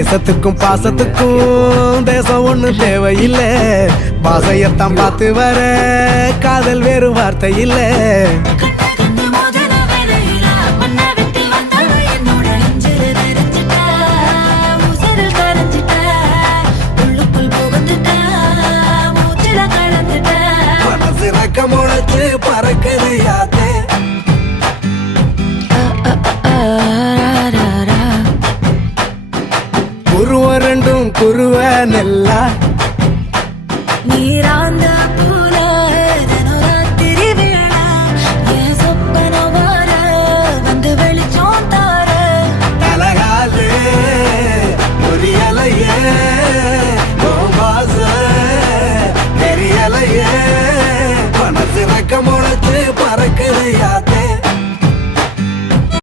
நேசத்துக்கும் பாசத்துக்கும் தேசம் ஒண்ணு தேவையில்லை. பாசையத்தான் பார்த்து வர காதல் வேறு வார்த்தை இல்லை. முளைச்சு பறக்குது யாத்தே குருவ ரெண்டும் குருவ நெல்லா நீராந்த பூல தினராத்திரி வேளா என் சொப்பன வார வந்து வெளிச்சம் தார அழகாலே புரியலையே பாச தெரியலையே மனசு ரக்க முளைச்சு பறக்குது